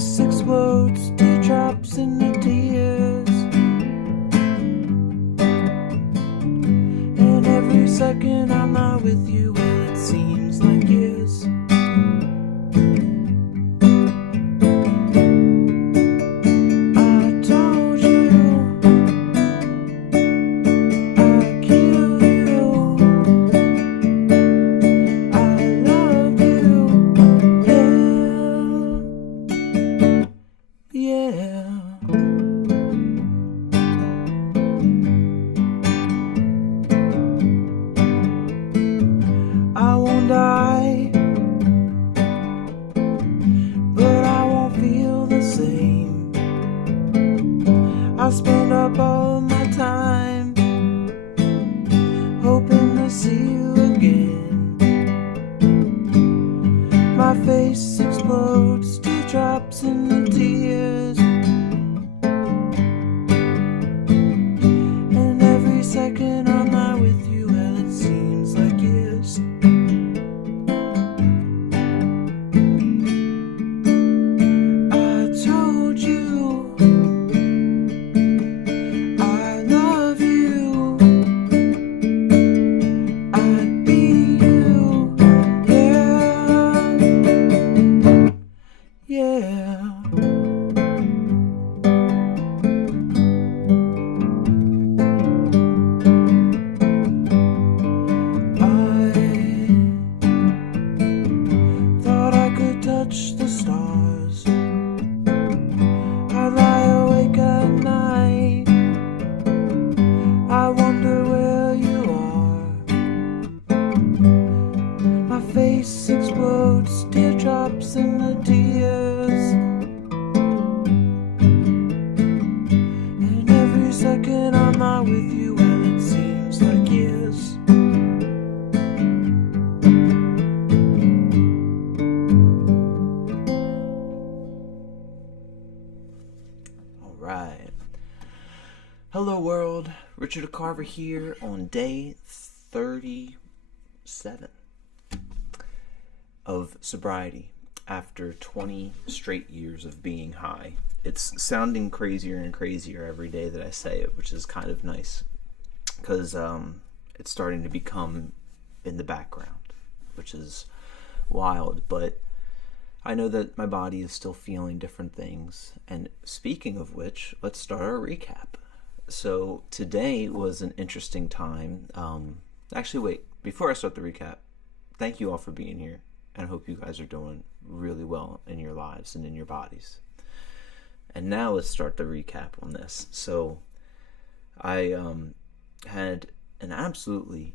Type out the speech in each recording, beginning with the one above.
face explodes, teardrops in the tears. And every second I'm not with you, well, it seems like years. I won't die, but I won't feel the same. I'll spend up all my time hoping to see you again. My face explodes, teardrops in the tears. And every second I'm not with you, well, it seems like years. Touch the stars. I lie awake at night. I wonder where you are. My face explodes, teardrops in the tears. And every second I'm not with you, well, it seems like years. Right. Hello world, Richard Carver here on day 37 of sobriety after 20 straight years of being high. It's sounding crazier and crazier every day that I say it, which is kind of nice because it's starting to become in the background, which is wild, but I know that my body is still feeling different things. And speaking of which, let's start our recap. So today was an interesting time. Actually, wait, before I start the recap, thank you all for being here. And I hope you guys are doing really well in your lives and in your bodies. And now let's start the recap on this. So I had an absolutely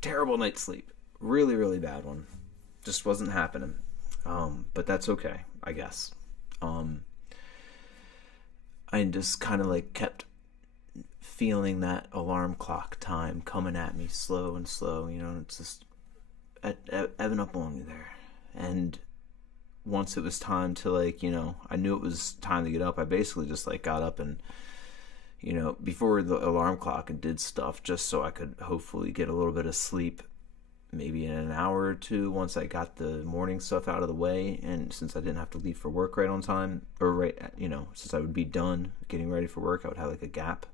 terrible night's sleep. Really, really bad one. Just wasn't happening. But that's okay, I guess. I just kind of like kept feeling that alarm clock time coming at me slow and slow, you know, it's just ebbing up on me there. And once it was time to, like, you know, I knew it was time to get up, I basically just like got up and, you know, before the alarm clock, and did stuff just so I could hopefully get a little bit of sleep, maybe in an hour or two once I got the morning stuff out of the way. And since I didn't have to leave for work right on time, or right, you know, since I would be done getting ready for work, I would have like a gap.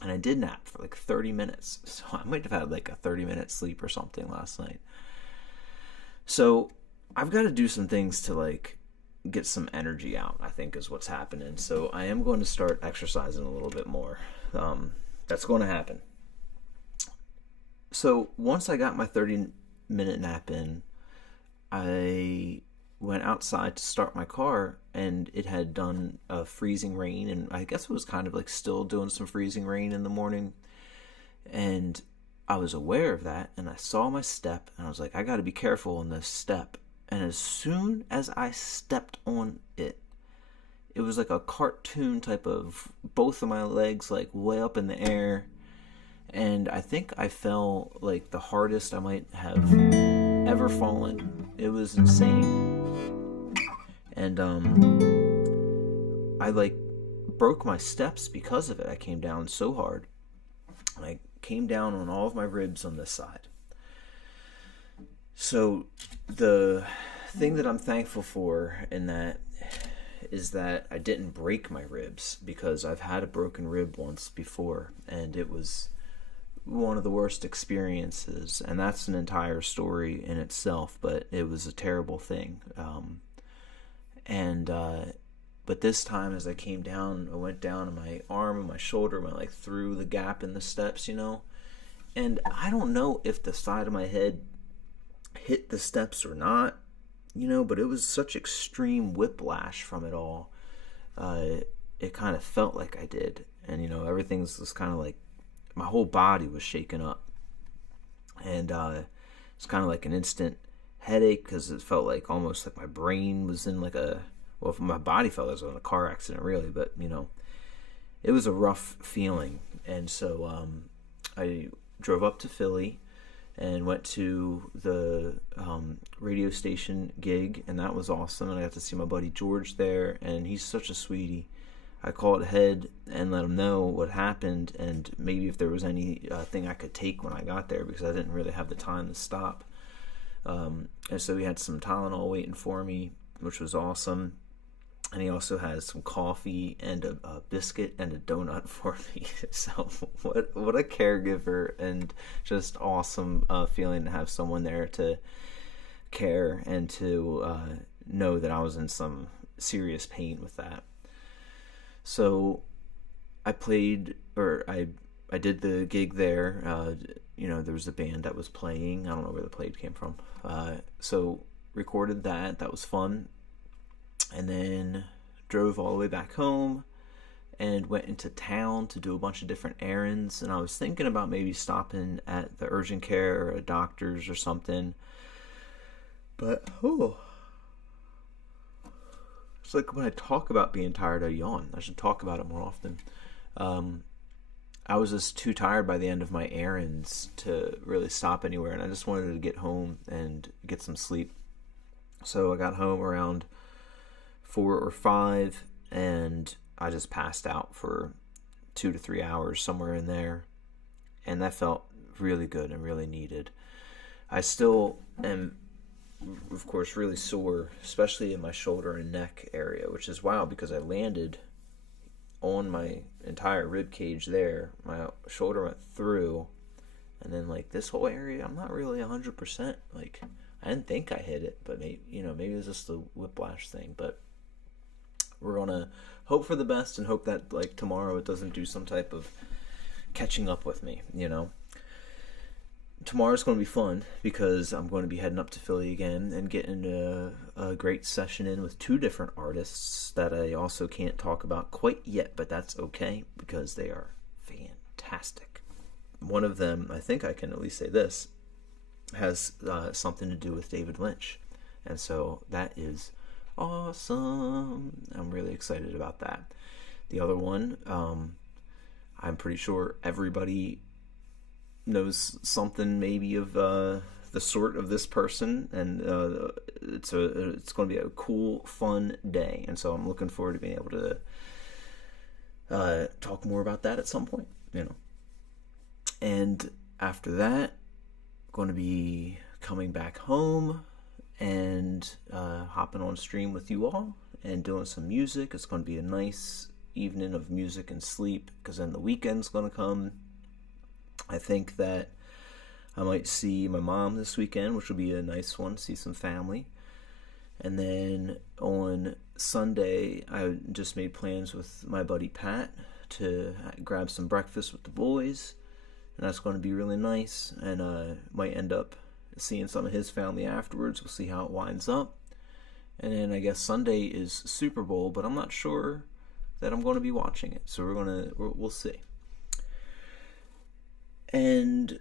And I did nap for like 30 minutes. So I might have had like a 30-minute sleep or something last night. So I've got to do some things to like get some energy out, I think is what's happening. So I am going to start exercising a little bit more. That's going to happen. So once I got my 30-minute nap in, I went outside to start my car, and it had done a freezing rain, and I guess it was kind of like still doing some freezing rain in the morning. And I was aware of that, and I saw my step, and I was like, I got to be careful on this step. And as soon as I stepped on it, it was like a cartoon type of both of my legs like way up in the air. And I think I fell like the hardest I might have ever fallen. It was insane. And I like broke my steps because of it. I came down so hard. And I came down on all of my ribs on this side. So the thing that I'm thankful for in that is that I didn't break my ribs, because I've had a broken rib once before, and it was one of the worst experiences, and that's an entire story in itself, but it was a terrible thing. And But this time, as I came down, I went down and my arm and my shoulder went like through the gap in the steps, and I don't know if the side of my head hit the steps or not, but it was such extreme whiplash from it all. It kind of felt like I did, and everything's just kind of like my whole body was shaken up, and it's kind of like an instant headache, because it felt like almost like my brain was in like my body felt like I was in a car accident, really, but it was a rough feeling. And so I drove up to Philly and went to the radio station gig, and that was awesome. And I got to see my buddy George there, and he's such a sweetie. I called ahead and let him know what happened, and maybe if there was any thing I could take when I got there, because I didn't really have the time to stop. And so he had some Tylenol waiting for me, which was awesome. And he also has some coffee and a biscuit and a donut for me. So what a caregiver, and just awesome feeling to have someone there to care and to know that I was in some serious pain with that. So I did the gig there. There was a band that was playing. I don't know where the plate came from. So recorded that. That was fun. And then drove all the way back home and went into town to do a bunch of different errands. And I was thinking about maybe stopping at the urgent care or a doctor's or something. But, it's like when I talk about being tired, I yawn. I should talk about it more often. I was just too tired by the end of my errands to really stop anywhere. And I just wanted to get home and get some sleep. So I got home around 4 or 5, and I just passed out for 2 to 3 hours, somewhere in there, and that felt really good and really needed. I still am, of course, really sore, especially in my shoulder and neck area, which is wild because I landed on my entire rib cage there. My shoulder went through, and then like this whole area, I'm not really 100%. Like, I didn't think I hit it, but maybe it was just the whiplash thing. But we're gonna hope for the best and hope that like tomorrow it doesn't do some type of catching up with me. Tomorrow's going to be fun because I'm going to be heading up to Philly again and getting a great session in with 2 different artists that I also can't talk about quite yet, but that's okay because they are fantastic. One of them, I think I can at least say this, has something to do with David Lynch, and so that is awesome. I'm really excited about that. The other one, I'm pretty sure everybody knows something maybe of the sort of this person, and it's going to be a cool, fun day, and so I'm looking forward to being able to talk more about that at some point. And after that, going to be coming back home and hopping on stream with you all and doing some music. It's going to be a nice evening of music and sleep, because then the weekend's going to come. I think that I might see my mom this weekend, which will be a nice one, see some family. And then on Sunday, I just made plans with my buddy Pat to grab some breakfast with the boys, and that's going to be really nice, and might end up seeing some of his family afterwards. We'll see how it winds up. And then I guess Sunday is Super Bowl, but I'm not sure that I'm going to be watching it, so we'll see. And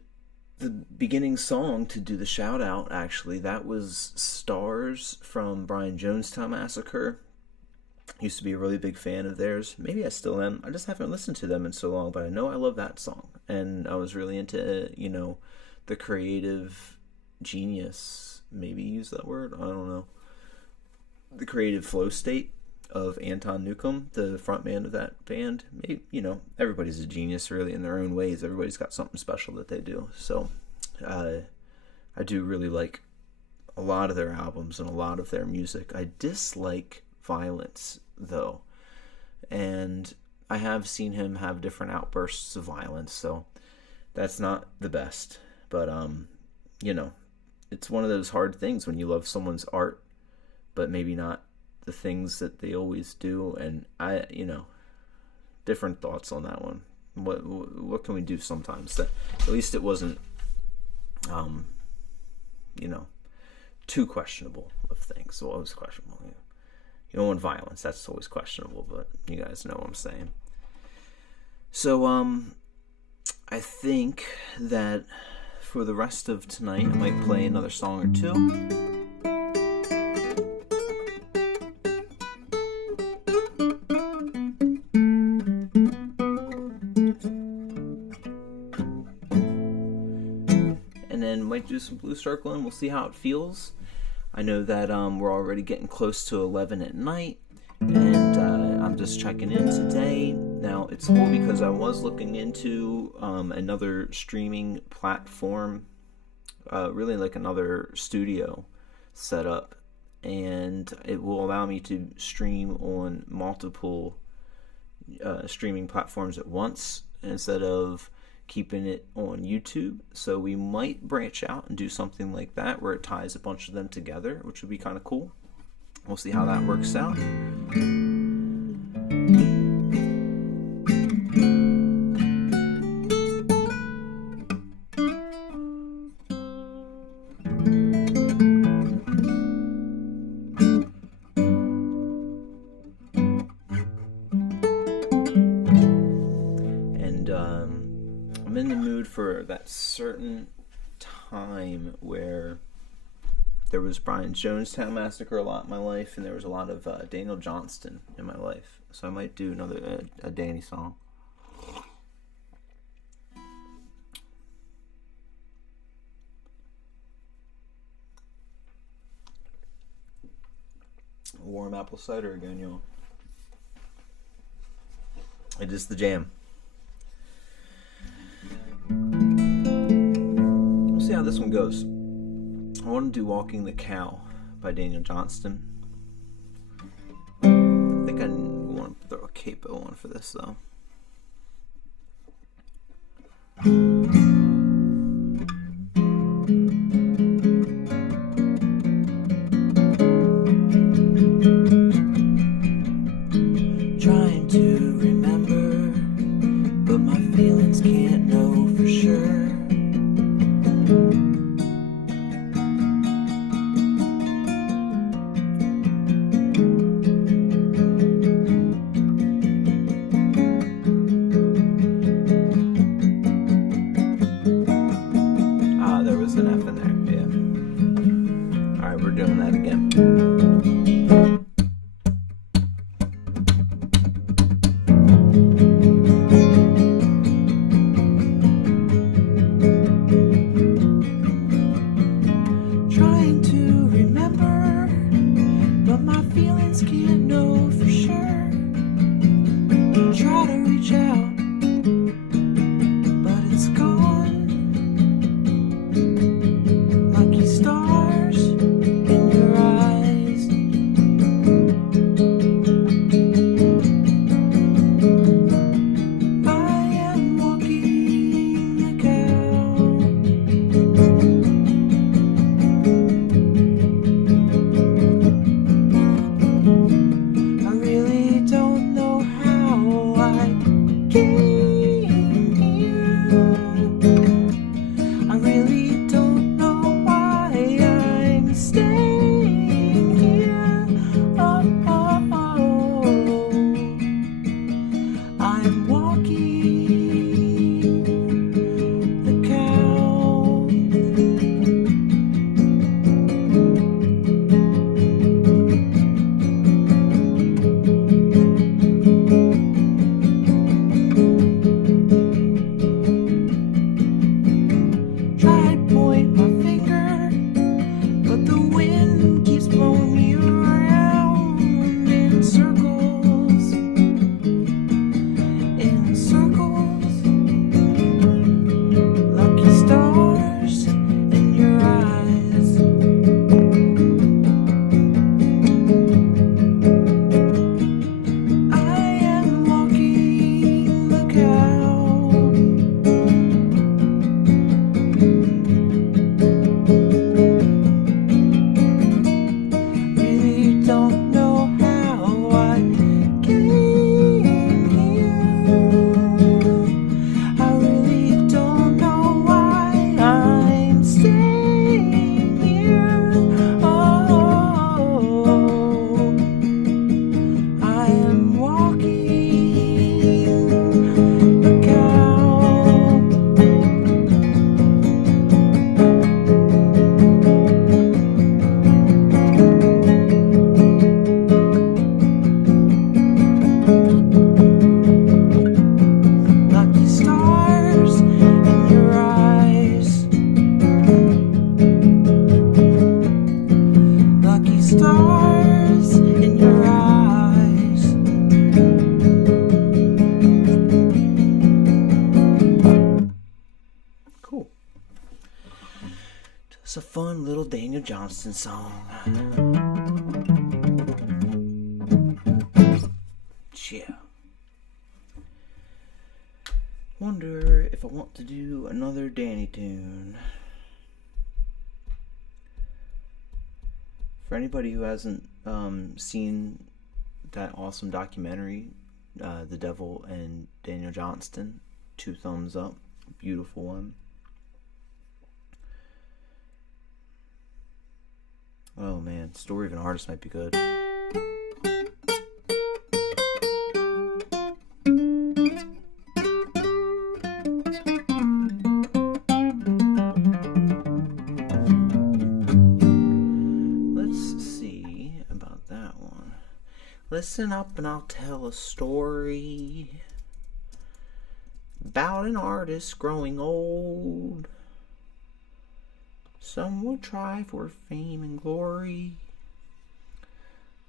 the beginning song to do the shout out, actually, that was Stars from Brian Jonestown Massacre. Used to be a really big fan of theirs. Maybe I still am. I just haven't listened to them in so long, but I know I love that song. And I was really into, the creative genius, maybe use that word, I don't know. The creative flow state of Anton Newcomb, the frontman of that band. Maybe, everybody's a genius really in their own ways. Everybody's got something special that they do. So I do really like a lot of their albums and a lot of their music. I dislike Violence, though. And I have seen him have different outbursts of violence, so that's not the best. But, it's one of those hard things when you love someone's art, but maybe not the things that they always do. And different thoughts on that one. What can we do sometimes? That at least it wasn't, too questionable of things. Well, it was questionable. You don't want violence. That's always questionable, but you guys know what I'm saying. So, I think that for the rest of tonight, I might play another song or two. And then might do some blue circling. We'll see how it feels. I know that we're already getting close to 11 at night, and I'm just checking in today. Now, it's cool because I was looking into another streaming platform, really like another studio setup, and it will allow me to stream on multiple streaming platforms at once instead of keeping it on YouTube. So we might branch out and do something like that where it ties a bunch of them together, which would be kind of cool. We'll see how that works out. I'm in the mood for that certain time where there was Brian Jonestown Massacre a lot in my life, and there was a lot of Daniel Johnston in my life. So I might do another a Danny song. Warm apple cider again, y'all. It is the jam. We'll see how this one goes. I want to do Walking the Cow by Daniel Johnston. I think I want to throw a capo on for this, though. Trying to remember, but my feelings can't know for sure. There was an F in there, yeah. Alright, we're doing that again. Get Daniel Johnston song. Yeah. Wonder if I want to do another Danny tune. For anybody who hasn't seen that awesome documentary, The Devil and Daniel Johnston, 2 thumbs up. Beautiful one. Oh man, Story of an Artist might be good. Listen up and I'll tell a story about an artist growing old. Some will try for fame and glory,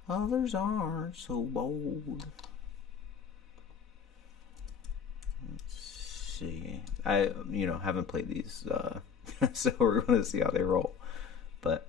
others aren't so bold. Let's see. I haven't played these, so we're going to see how they roll. But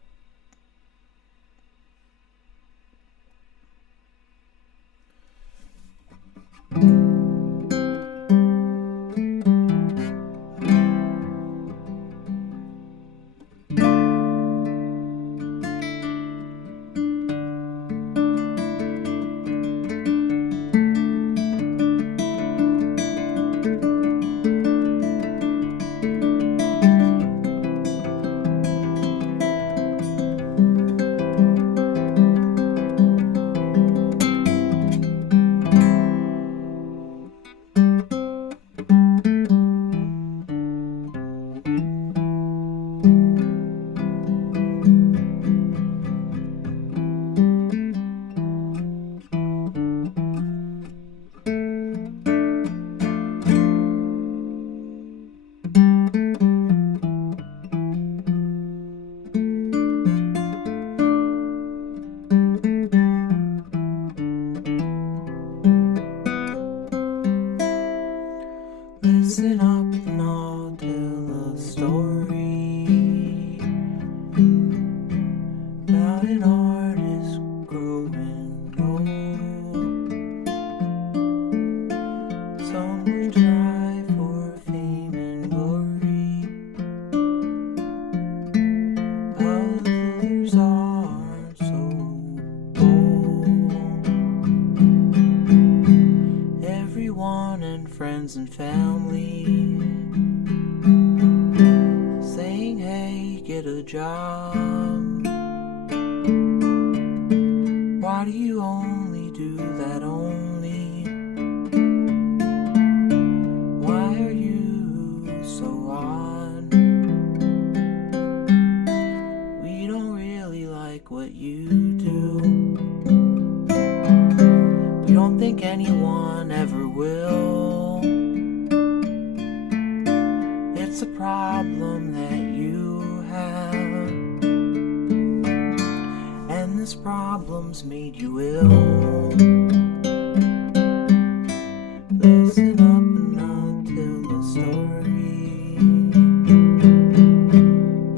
listen up and I'll tell a story about an artist growing old. Some will try for fame and glory, others aren't so bold. Everyone and friends and family saying, hey, get a job. Why do you only do that only? Why are you so odd? We don't really like what you do. We don't think anyone ever will. It's a problem that you have, and this problem's made you ill. Listen up and I'll tell a story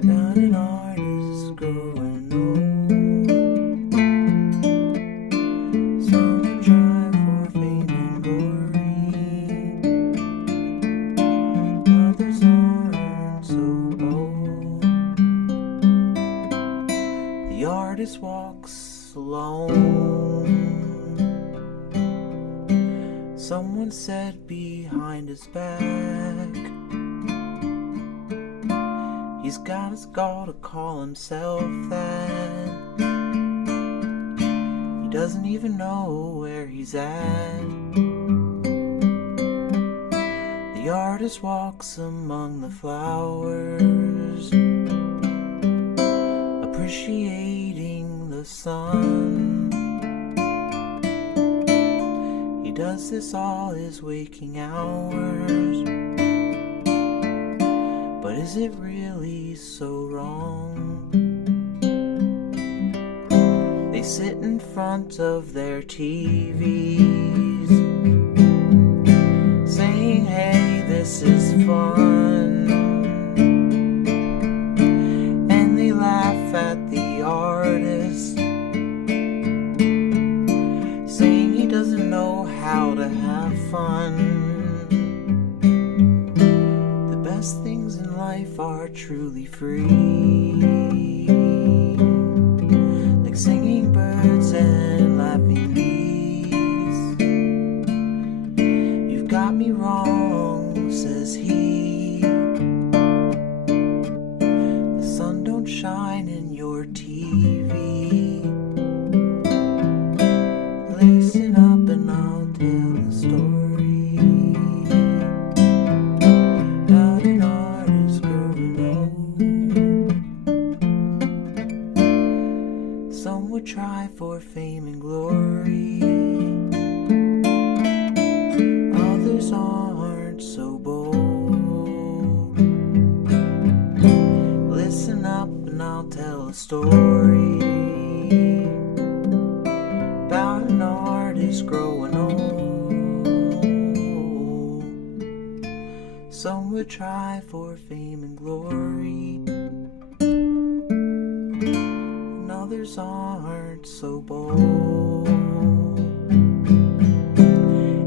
about an artist growing old. Some will try for fame and glory, others aren't so bold. The artist walks alone. Someone said behind his back, he's got a skull to call himself that. He doesn't even know where he's at. The artist walks among the flowers, appreciating the sun. He does this all his waking hours, but is it really so wrong? They sit in front of their TVs saying, hey, this is fun, and they laugh shine in your TV. Listen up and I'll tell a story about an artist growing old. Some would try for fame and glory, others aren't so bold. Listen up and I'll tell a story about an artist growing old. Some would try for fame and glory, and others aren't so bold.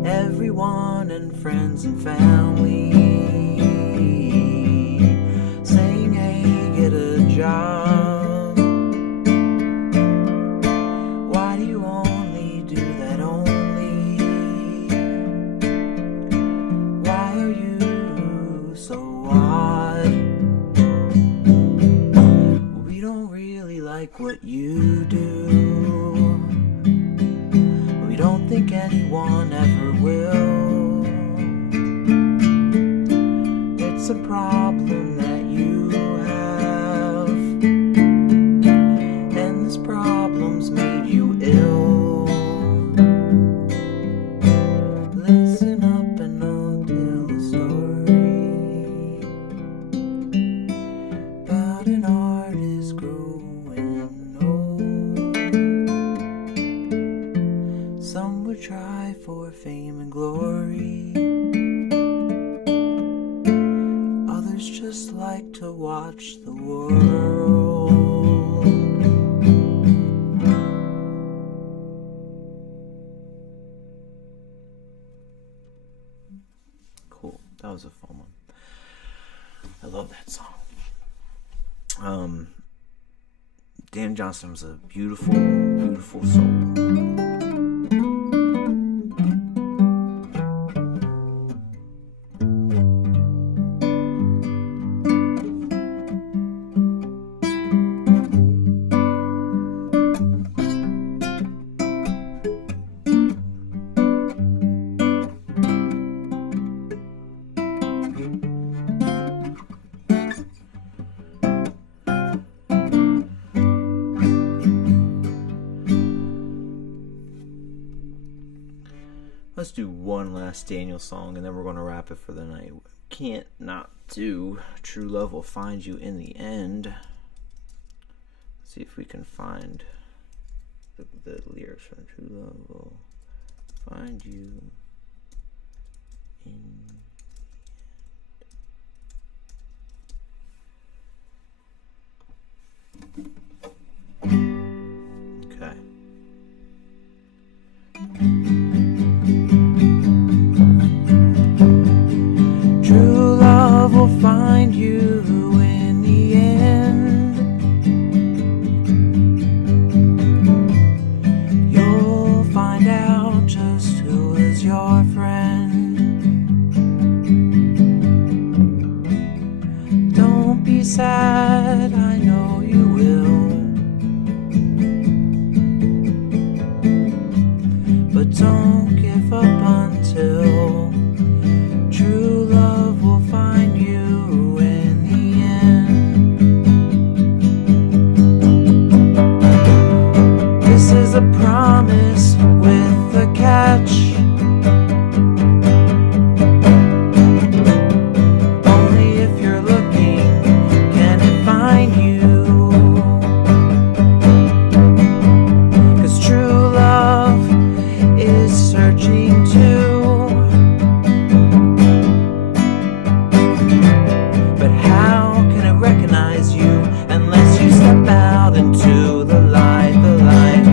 Everyone and friends and family saying, hey, get a job. Why do you only do that only? Why are you so odd? We don't really like what you do. We don't think anyone ever will. It's a problem that you have, and this problem's made you ill. Listen up and I'll tell a story about an artist growing old. Some would try for fame and glory, others just like to watch the world. Cool. That was a fun one. I love that song. Dan Johnston was a beautiful, beautiful soul. Let's do one last Daniel song and then we're going to wrap it for the night. Can't not do True Love Will Find You in the End. Let's see if we can find the lyrics from True Love Will Find You in the end. Okay. True love will find you in the end. You'll find out just who is your friend. Don't be sad, I know you will. But don't give up until true love will find you in the end. This is a promise with a catch. Only if you're looking can it find you. 'Cause true love is searching too. But how can it recognize you unless you step out into the light, the light?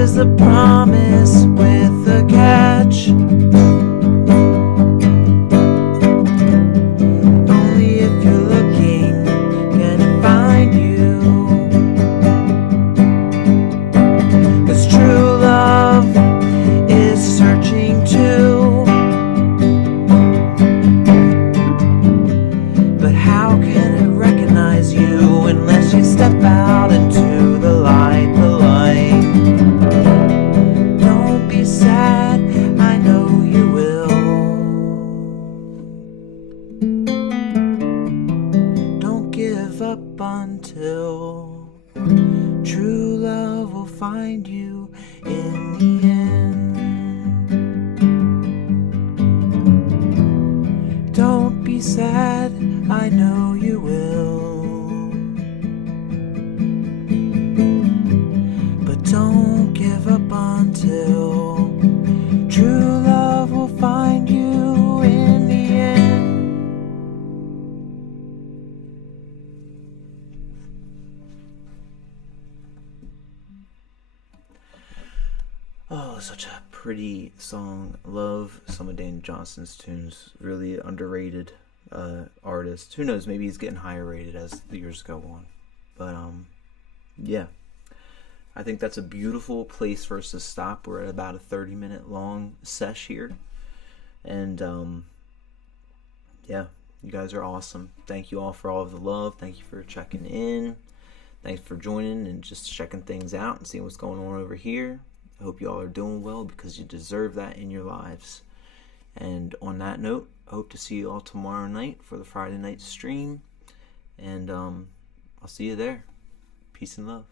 is a promise with a catch. Only if you're looking can it find you. 'Cause true love is searching too. But how can it recognize you unless you step out into the light, the light? Don't be sad, I know you will. Don't give up until true love will find you in the end. Don't be sad, I know you will. But don't give up until true love will find you in the end. Oh, such a pretty song. Love some of Dan Johnston's tunes. Really underrated artist. Who knows, maybe he's getting higher rated as the years go on. But yeah, I think that's a beautiful place for us to stop. We're at about a 30-minute long sesh here, and yeah, you guys are awesome. Thank you all for all of the love. Thank you for checking in. Thanks for joining and just checking things out and seeing what's going on over here. I hope you all are doing well, because you deserve that in your lives. And on that note, I hope to see you all tomorrow night for the Friday night stream. And I'll see you there. Peace and love.